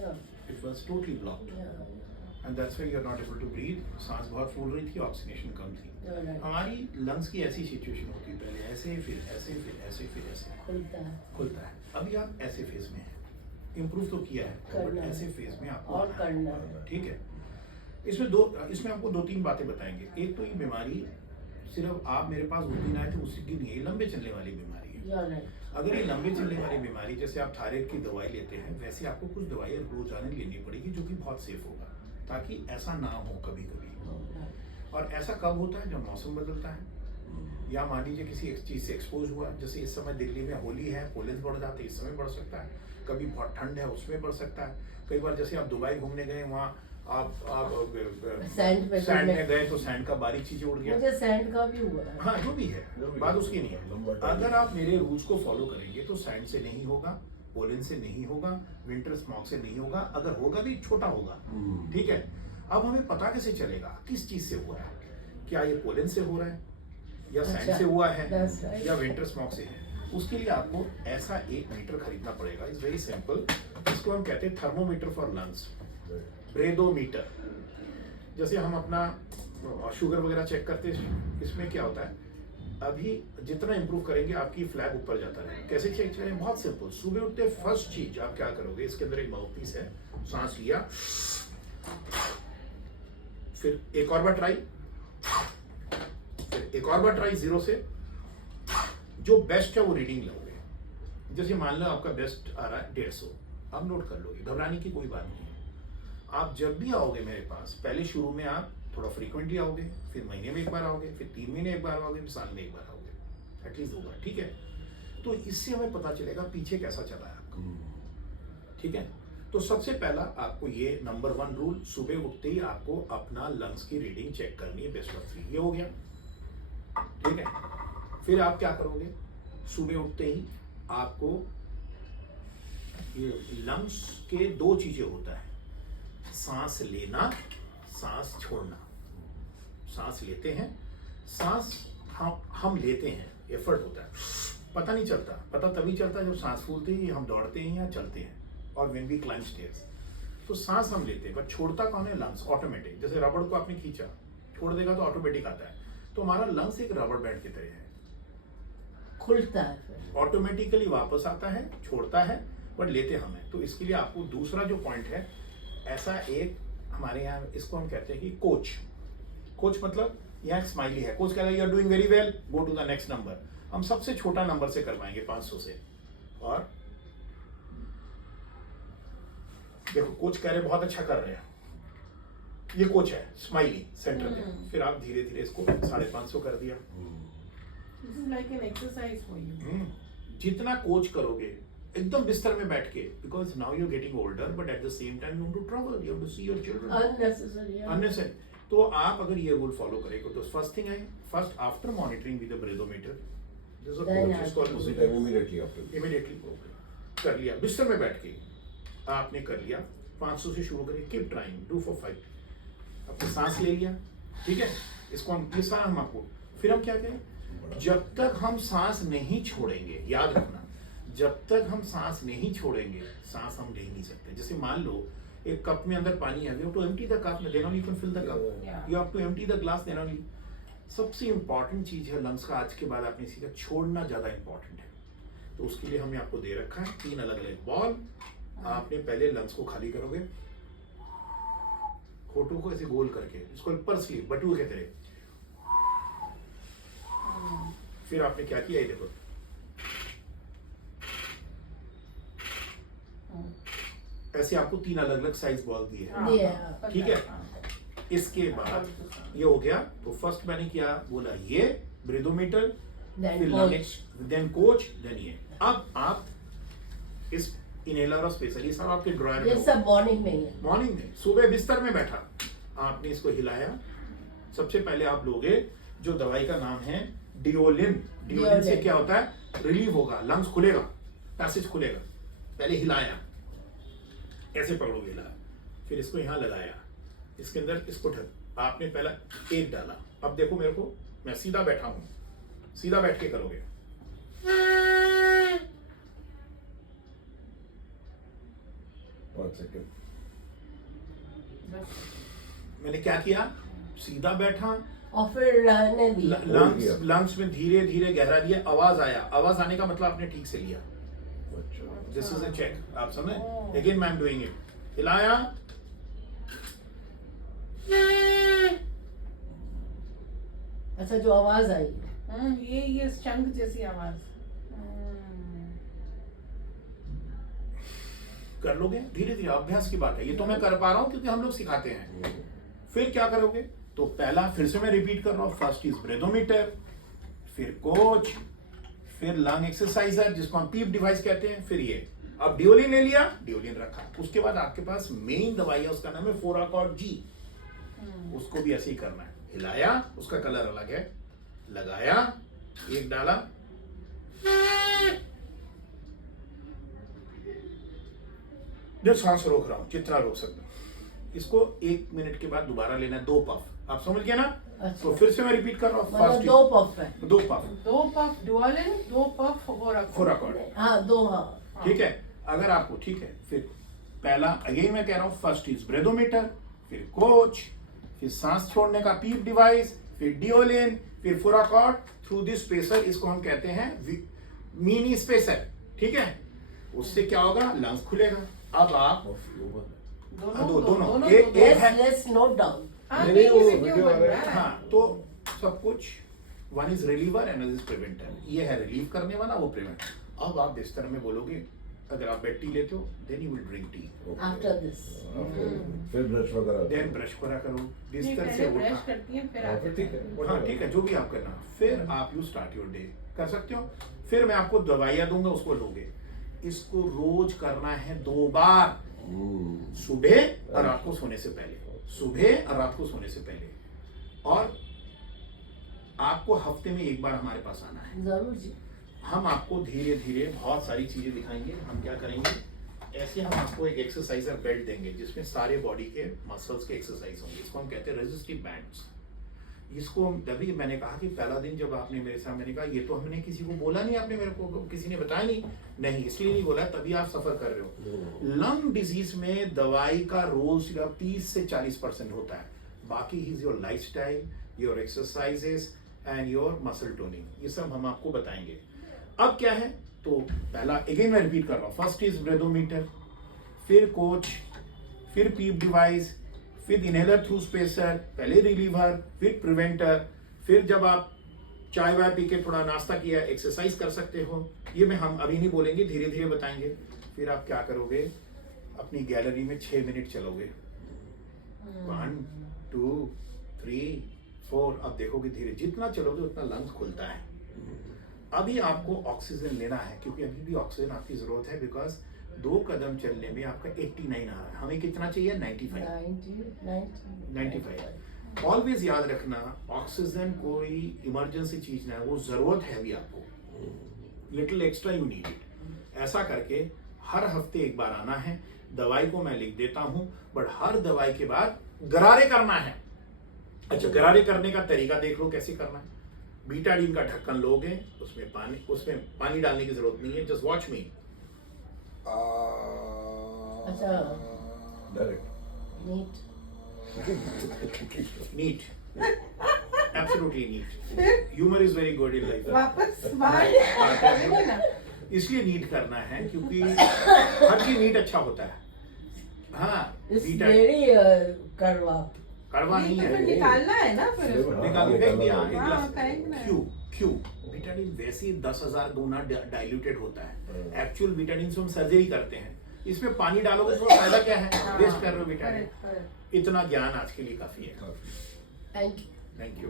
It was totally blocked and that's why you are not able to breathe. सांस बहुत फूल रही थी, oxygenation कम थी. हमारी लंग्स की ऐसी सिचुएशन होती है, पहले ऐसे फिर ऐसे फिर ऐसे फिर ऐसे खुलता है. अभी आप ऐसे फेज में हैं, इम्प्रूव तो किया है बट ऐसे फेज में आपको और करना है. ठीक है. इसमें आपको 2-3 बातें बताएंगे. एक तो ये बीमारी सिर्फ आप मेरे पास उस दिन आए थे उसी की नहीं है, लंबे चलने वाली बीमारी है. अगर ये लंबे चलने वाली बीमारी, जैसे आप थायराइड की दवाई लेते हैं, वैसे आपको कुछ दवाई रोजाना लेनी पड़ेगी जो कि बहुत सेफ होगा, ताकि ऐसा ना हो कभी कभी. और ऐसा कब होता है? जब मौसम बदलता है, या मान लीजिए किसी एक चीज़ से एक्सपोज हुआ. जैसे इस समय दिल्ली में होली है, पोलेंस बढ़ जाते हैं, इस समय बढ़ सकता है. कभी बहुत ठंड है, उसमें बढ़ सकता है. कई बार जैसे आप दुबई घूमने गए, वहाँ आप सैंड में गए तो सैंड का बारीक चीजें उड़ गया. मुझे सैंड का भी हुआ है. हाँ, जो भी है, बात उसकी नहीं है. अगर आप मेरे रूल्स को फॉलो करेंगे तो सैंड से नहीं होगा, पोलन से नहीं होगा, विंटर स्मॉग से नहीं होगा. अगर होगा भी छोटा होगा. ठीक है. अब हमें पता कैसे चलेगा किस चीज से हुआ है? क्या ये पोलन से हो रहा है, या सैंड से हुआ है, या विंटर स्मॉग से है? उसके लिए आपको ऐसा एक मीटर खरीदना पड़ेगा. It's very simple. इसको हम कहते हैं थर्मोमीटर फॉर लंग्स, ब्रेदोमीटर. जैसे हम अपना शुगर वगैरह चेक करते हैं, इसमें क्या होता है, अभी जितना इंप्रूव करेंगे आपकी फ्लैग ऊपर जाता है. कैसे चेक करें? बहुत सिंपल. सुबह उठते फर्स्ट चीज आप क्या करोगे, इसके अंदर एक माउथ पीस है, सांस लिया, फिर एक और बार ट्राई, फिर एक और बार ट्राई, 0 से. जो बेस्ट है वो रीडिंग लोगे. जैसे मान लो आपका बेस्ट आ रहा है 150, आप नोट कर लोगे, घबराने की कोई बात नहीं है. आप जब भी आओगे मेरे पास, पहले शुरू में आप थोड़ा फ्रीक्वेंटली आओगे, फिर महीने में एक बार आओगे, फिर 3 महीने एक बार आओगे, फिर साल में एक बार आओगे, एटलीस्ट 2 बार. ठीक है. तो इससे हमें पता चलेगा पीछे कैसा चला है आपका. ठीक है. तो सबसे पहला आपको ये नंबर 1 रूल, सुबह उठते ही आपको अपना लंग्स की रीडिंग चेक करनी है, बेस्ट ऑफ 3. ये हो गया. ठीक है. फिर आप क्या करोगे, सुबह उठते ही आपको ये लंग्स के 2 चीजें होता है, सांस लेना, सांस छोड़ना. सांस लेते हैं, सांस हम लेते हैं, एफर्ट होता है, पता नहीं चलता. पता तभी चलता है जब सांस फूलते ही हम दौड़ते हैं या चलते हैं, और व्हेन वी क्लाइंब स्टेयर्स. तो सांस हम लेते हैं, बट छोड़ता कौन है? लंग्स. ऑटोमेटिक. जैसे रबड़ को आपने खींचा, छोड़ देगा तो ऑटोमेटिक आता है. तो हमारा लंग्स एक रबड़ बैंड की तरह है, खुलता है, ऑटोमेटिकली वापस आता है, छोड़ता है, बट लेते हम हैं. तो इसके लिए आपको दूसरा जो पॉइंट है, ऐसा एक हमारे यहाँ इसको हम कहते हैं कि कोच. कोच मतलब यहाँ एक स्माइली है. कोच कह रहा है you are doing very well, go to the next number. हम सबसे छोटा नंबर से करवाएंगे 500 से. और देखो कोच कह रहे बहुत अच्छा कर रहे हैं, ये कोच है स्माइली सेंटर में. फिर आप धीरे धीरे इसको 550 कर दिया. This is like an exercise for you. जितना कोच करोगे एकदम बिस्तर में बैठ के, because now you are getting older, but at the same time you want to travel, you have to see your children. Unnecessary. तो आप अगर ये रूल फॉलो करेंगे तो फर्स्ट थिंग है, first after monitoring with the breathometer, immediately कर लिया, बिस्तर में बैठ के आपने कर लिया. 500 से शुरू करिए, कीप ट्राइंग, डू फॉर 5. अपनी सांस ले लिया. ठीक है. इसको हम ये सारा हम आपको, फिर हम क्या करें, जब तक हम सांस नहीं छोड़ेंगे, याद रखना, जब तक हम सांस नहीं छोड़ेंगे, सांस हम ले नहीं सकते. जैसे मान लो एक कप में अंदर पानी है, you have to empty the cup, then only you can fill the cup. You have to empty the glass, then only. सबसे इंपॉर्टेंट चीज है लंग्स का, आज के बाद आपने सीखा, छोड़ना ज्यादा इंपॉर्टेंट है. तो उसके लिए हमने आपको दे रखा है 3 अलग अलग बॉल. आपने पहले लंग्स को खाली करोगे, होठों को ऐसे गोल करके, इसको पर स्लीव बटुए के तरह. फिर आपने क्या किया, ये देखो, ऐसे आपको 3 अलग अलग साइज बॉल दिए हैं. ठीक है. इसके बाद ये हो गया. तो फर्स्ट मैंने क्या बोला, ये ब्रेदोमीटर, देन कोच, देन ये. अब आप इस इनहेलर और स्पेशल, ये सब आपके ड्रॉयर में, ये सब मॉर्निंग में है. मॉर्निंग में सुबह बिस्तर में बैठा आपने इसको हिलाया. सबसे पहले आप लोगे जो दवाई का नाम है डिओलिन. डिओलिन से क्या होता है, रिलीव होगा, लंग्स खुलेगा, पैसेज खुलेगा. पहले हिलाया, ऐसे पकड़ोगे, हिलाया, फिर इसको यहाँ लगाया, इसके अंदर इसको आपने पहला 1 डाला. अब देखो मेरे को, मैं सीधा बैठा हूं, सीधा बैठ के करोगे. 1 second. बस मैंने क्या किया, सीधा बैठा, और फिर रहने दिया। दिया। लंग्स में धीरे धीरे गहरा दिया, आवाज आया, आवाज आने का मतलब आपने ठीक से लिया। अच्छा. दिस इज अ चेक, आप समझे? Oh. Again I am doing it, हिलाया, अच्छा, जो आवाज आई। ये शंख जैसी आवाज। कर लोगे धीरे धीरे, अभ्यास की बात है, ये तो मैं कर पा रहा हूं क्योंकि हम लोग सिखाते हैं। फिर क्या करोगे, तो पहला फिर से मैं रिपीट कर रहा हूं, फर्स्ट इज ब्रेथोमीटर, फिर कोच, फिर लंग एक्सरसाइजर जिसको हम पीप डिवाइस कहते हैं, फिर ये। अब डिओलिन ले लिया, डिओलिन रखा, उसके बाद आपके पास मेन दवाई है, उसका नाम है फोराकॉर्ड जी। उसको भी ऐसे ही करना है, हिलाया, उसका कलर अलग है, लगाया, एक डाला, जो सांस रोक रहा हूं जितना रोक सकता हूं, इसको 1 मिनट के बाद दोबारा लेना है, 2 पफ। आप समझ गए ना? अच्छा। तो फिर से मैं रिपीट कर रहा हूँ, मतलब फर्स्ट 2 पफ है। 2 पफ 2 पफ डुअलिन, 2 पफ फोराकॉर्ड, हाँ 2, हाँ। ठीक है? अगर आपको ठीक है, फिर पहला अगेन मैं कह रहा हूँ, फर्स्ट इज ब्रेथोमीटर, फिर कोच, फिर सांस छोड़ने का पीप डिवाइस, फिर डिओलिन, फिर फोराकॉर्ड थ्रू दिस स्पेसर, इसको हम कहते हैं मिनी स्पेसर, ठीक है? उससे क्या होगा, लंग्स खुलेगा। अब आप दोनों एक है, लेट्स नोट डाउन। नहीं, वो वीडियो आ रहा है। हाँ, तो सब कुछ, one is reliever and is preventer, ये है रिलीव करने वाला, वो प्रिवेंट। अब आप बिस्तर में बोलोगे, अगर आप बेड टी लेते हो, then you will drink tea, after this फिर ब्रश वगैरह. देन ब्रश करा करो, बिस्तर पहले से ब्रश उठा, करती हैं फिर हाँ, आगे फिर ठीक है. हाँ ठीक है, जो भी आप करना, फिर आप यू स्टार्ट योर डे कर सकते हो। फिर मैं आपको दवाइयाँ दूंगा, उसको लोगे। इसको रोज करना है 2 बार, सुबह और रात को सोने से पहले, सुबह और रात को सोने से पहले। और आपको हफ्ते में 1 बार हमारे पास आना है। जरूर जी। हम आपको धीरे धीरे बहुत सारी चीजें दिखाएंगे। हम क्या करेंगे, ऐसे हम आपको एक एक्सरसाइजर बेल्ट देंगे जिसमें सारे बॉडी के मसल्स के एक्सरसाइज होंगे। इसको हम कहते हैं रेजिस्टिव बैंड्स। इसको तभी मैंने कहा कि पहला दिन जब आपने मेरे साथ, मैंने कहा ये तो हमने किसी को बोला नहीं, आपने मेरे को किसी ने बताया नहीं, इसलिए नहीं बोला, तभी आप सफर कर रहे हो। लंग डिजीज में दवाई का रोल सिर्फ 30 से 40% होता है, बाकी is your lifestyle, your exercises and your muscle toning, ये सब हम आपको बताएंगे। अब क्या है, तो पहला अगेन मैं रिपीट कर रहा हूँ, फर्स्ट इज ब्रेथोमीटर, फिर कोच, फिर पीप डिवाइस, फिर इनहेलर थ्रू स्पेसर, पहले रिलीवर, फिर प्रिवेंटर, फिर जब आप चाय वाय पी के थोड़ा नाश्ता किया, एक्सरसाइज कर सकते हो। ये मैं हम अभी नहीं बोलेंगे, धीरे धीरे बताएंगे। फिर आप क्या करोगे, अपनी गैलरी में 6 मिनट चलोगे, 1 2 3 4। अब देखोगे धीरे जितना चलोगे उतना लंग्स खुलता है। अभी आपको ऑक्सीजन लेना है, क्योंकि अभी भी ऑक्सीजन आपकी जरूरत है, बिकॉज 2 कदम चलने में आपका 89 आ रहा है, हमें कितना चाहिए, 95। ऑलवेज याद रखना, ऑक्सीजन कोई इमरजेंसी चीज ना है, वो जरूरत है अभी आपको, little extra you need it. ऐसा करके हर हफ्ते 1 बार आना है। दवाई को मैं लिख देता हूं, बट हर दवाई के बाद गरारे करना है। अच्छा, गरारे करने का तरीका देख लो कैसे करना है। बीटाडीन का ढक्कन लोगे, उसमें पानी डालने की जरूरत नहीं है, जस्ट वॉच मी। अच्छा, direct neat, absolutely neat. Humour is very good in life. वापस बाहर इसलिए नीट करना है क्योंकि हर चीज नीट अच्छा होता है। हाँ, बीटा कड़वा कड़वा नहीं तो फिर है, निकालना है ना फिर निकाल के फेंक दिया एक हाँ, गिलास। फेंकना है। क्यों बीटाडीन वैसे ही 10,000 गुना डाइल्यूटेड होता है। एक्चुअल बीटाडीन से हम सर्जरी करते हैं, इसमें पानी डालोगे तो फायदा क्या है, वेस्ट कर रहे हो बीटाडीन। Correct, correct. इतना ज्ञान आज के लिए काफी है। Thank you. Thank you.